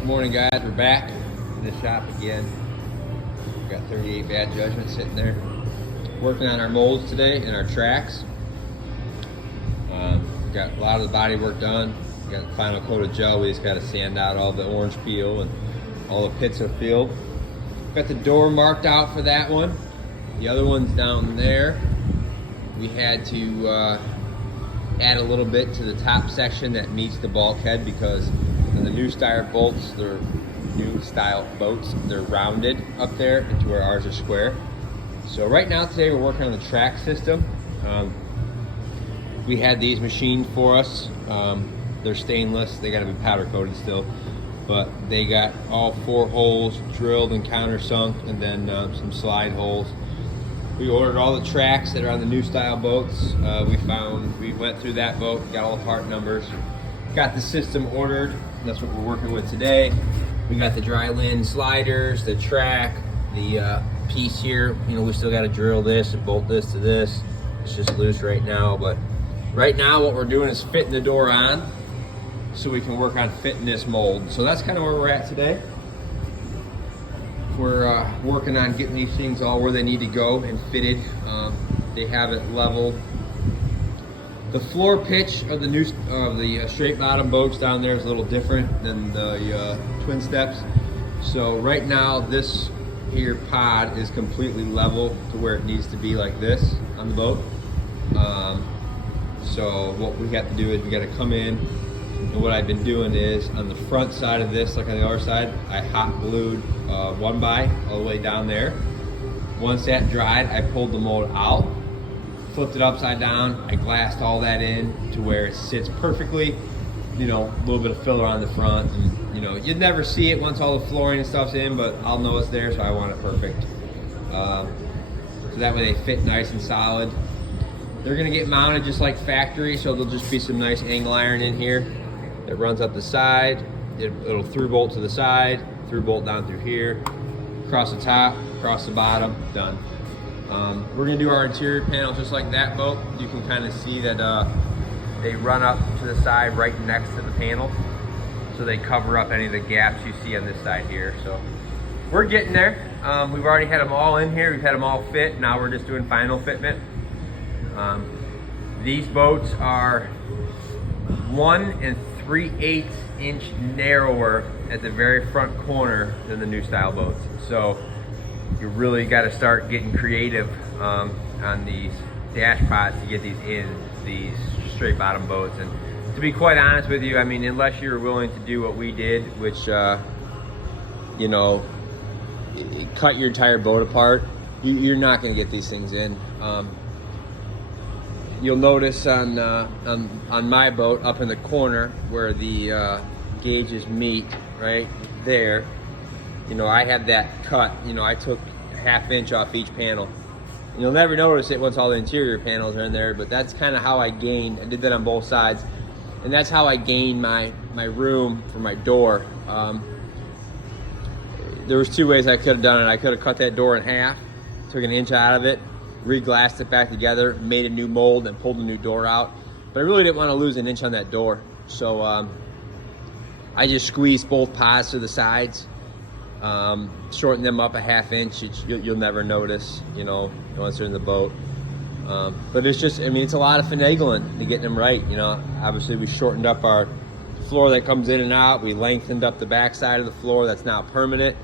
Good morning, guys. We're back in the shop again. We've got 38 Bad Judgment sitting there. Working on our molds today and our tracks. We've got a lot of the body work done. We got the final coat of gel. We just got to sand out all the orange peel and all the pits are filled. Got the door marked out for that one. The other one's down there. We had to add a little bit to the top section that meets the bulkhead because the new style bolts, they're rounded up there into where ours are square. So right now today we're working on the track system. We had these machined for us. They're stainless. They got to be powder coated still, but they got all 4 holes drilled and countersunk, and then some slide holes. We ordered all the tracks that are on the new style boats. We went through that boat, got all the part numbers, got the system ordered. That's what we're working with today. We got the dry land sliders, the track, the piece here. You know, we still got to drill this and bolt this to this. It's just loose right now, but right now what we're doing is fitting the door on so we can work on fitting this mold. So that's kind of where we're at today. We're working on getting these things all where they need to go and fitted. They have it leveled. The floor pitch of the straight bottom boats down there is a little different than the twin steps. So right now this here pod is completely level to where it needs to be, like this on the boat. So what we got to do is we got to come in, and what I've been doing is on the front side of this, like on the other side, I hot glued 1x all the way down there. Once that dried, I pulled the mold out, flipped it upside down, I glassed all that in to where it sits perfectly. You know, a little bit of filler on the front, and you know, you'd never see it once all the flooring and stuff's in, but I'll know it's there, so I want it perfect. So that way they fit nice and solid. They're gonna get mounted just like factory, so there'll just be some nice angle iron in here that runs up the side. It'll through bolt to the side, through bolt down through here, across the top, across the bottom, done. We're gonna do our interior panels just like that boat. You can kind of see that they run up to the side right next to the panels, so they cover up any of the gaps you see on this side here. So we're getting there. We've already had them all in here. We've had them all fit. Now we're just doing final fitment. These boats are 1 3/8 inch narrower at the very front corner than the new style boats. So you really got to start getting creative on these dash pods to get these in these straight bottom boats. And to be quite honest with you, I mean, unless you're willing to do what we did, which you know, cut your entire boat apart, you're not going to get these things in. You'll notice on my boat up in the corner where the gauges meet right there, you know, I had that cut. You know, I took a 1/2 inch off each panel. You'll never notice it once all the interior panels are in there, but that's kind of how I gained. I did that on both sides, and that's how I gained my room for my door. There was 2 ways I could have done it. I could have cut that door in half, took an inch out of it, re-glassed it back together, made a new mold, and pulled a new door out. But I really didn't want to lose an inch on that door, so I just squeezed both pods to the sides, shortened them up a 1/2 inch. You'll never notice, you know, once they're in the boat. But it's just, I mean, it's a lot of finagling to get them right. You know, obviously we shortened up our floor that comes in and out. We lengthened up the back side of the floor that's now permanent.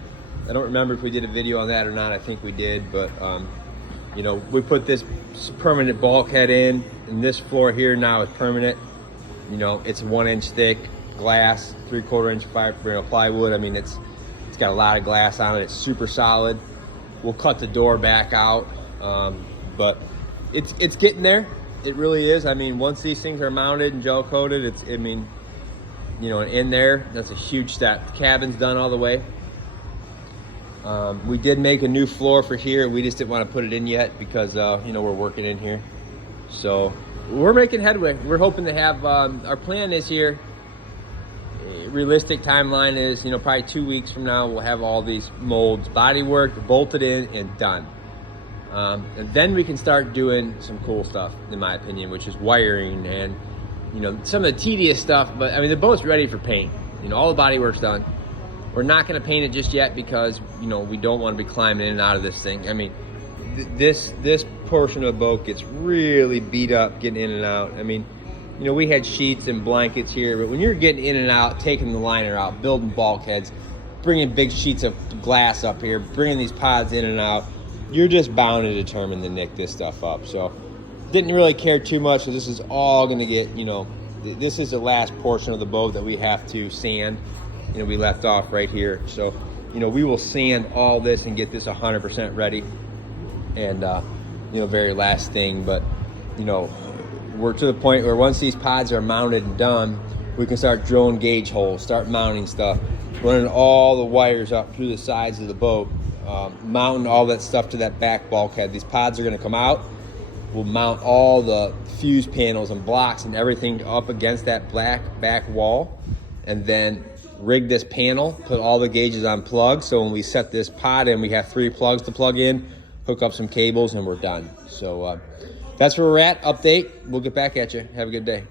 I don't remember if we did a video on that or not. I think we did, but you know, we put this permanent bulkhead in, and this floor here now is permanent. You know, it's 1 inch thick glass, 3/4 inch plywood. I mean, it's got a lot of glass on it. It's super solid. We'll cut the door back out, but it's getting there. It really is. I mean, once these things are mounted and gel coated, I mean, you know, in there, that's a huge step. The cabin's done all the way. We did make a new floor for here. We just didn't want to put it in yet because, you know, we're working in here. So we're making headway. We're hoping to have, our plan is here, realistic timeline is, you know, probably 2 weeks from now, we'll have all these molds body worked, bolted in, and done. And then we can start doing some cool stuff, in my opinion, which is wiring and, you know, some of the tedious stuff. But I mean, the boat's ready for paint. You know, all the body work's done. We're not going to paint it just yet because, you know, we don't want to be climbing in and out of this thing. I mean, this portion of the boat gets really beat up getting in and out. I mean, you know, we had sheets and blankets here, but when you're getting in and out, taking the liner out, building bulkheads, bringing big sheets of glass up here, bringing these pods in and out, you're just bound and determined to nick this stuff up. So didn't really care too much. So this is all going to get, you know, this is the last portion of the boat that we have to sand. You know, we left off right here. So, you know, we will sand all this and get this 100% ready. And, you know, very last thing, but, you know, we're to the point where once these pods are mounted and done, we can start drilling gauge holes, start mounting stuff, running all the wires up through the sides of the boat, mounting all that stuff to that back bulkhead. These pods are going to come out. We'll mount all the fuse panels and blocks and everything up against that black back wall, and then rig this panel, put all the gauges on plugs. So when we set this pod in, we have 3 plugs to plug in, hook up some cables, and we're done. So that's where we're at. Update. We'll get back at you. Have a good day.